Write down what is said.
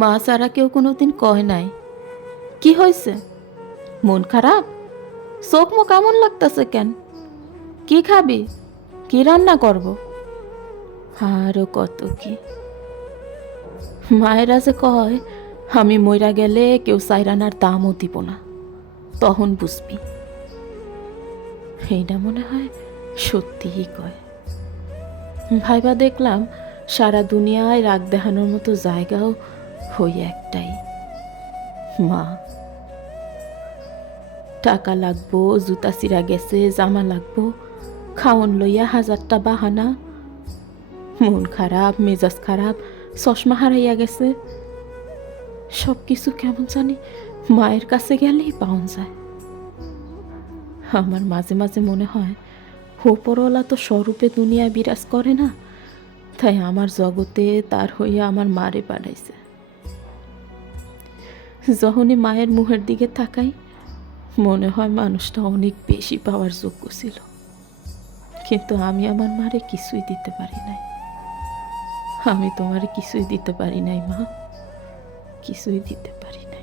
মা ছাড়া কেউ কোনোদিন কয় নাই। কি হয়েছে? মন খারাপ? চোখ মুখ কেমন লাগতেছে কেন? কি খাবি? কি রান্না করব? আরও কত কি। মায়েরা যে কয় আমি মইরা গেলে কেউ সাইরানার দামও দিব না, তখন বুঝবি। এইটা মনে হয় সত্যিই কয়। ভাইবা দেখলাম সারা দুনিয়ায় রাগ দেখানোর মতো জায়গাও হই একটাই, মা। টাকা লাগবো, জুতা চিরা গেছে, জামা লাগবো, খাওন লইয়া হাজারটা বাহানা, মন খারাপ, মেজাজ খারাপ, চশমা হারাইয়া গেছে, সব কিছু কেমন জানি মায়ের কাছে গেলেই পাওয়া যায়। আমার মাঝে মাঝে মনে হয় উপরওয়ালা তো স্বরূপে দুনিয়ায় বিরাজ করে না, তাই আমার জগতে তার হইয়া আমার মারে পাঠাইছে। যখনই মায়ের মুখের দিকে তাকাই মনে হয় মানুষটা অনেক বেশি পাওয়ার যোগ্য ছিল, কিন্তু আমি আমার মারে কিছুই দিতে পারি নাই। আমি তোমারে কিছুই দিতে পারি নাই মা, কিছুই দিতে পারি নাই।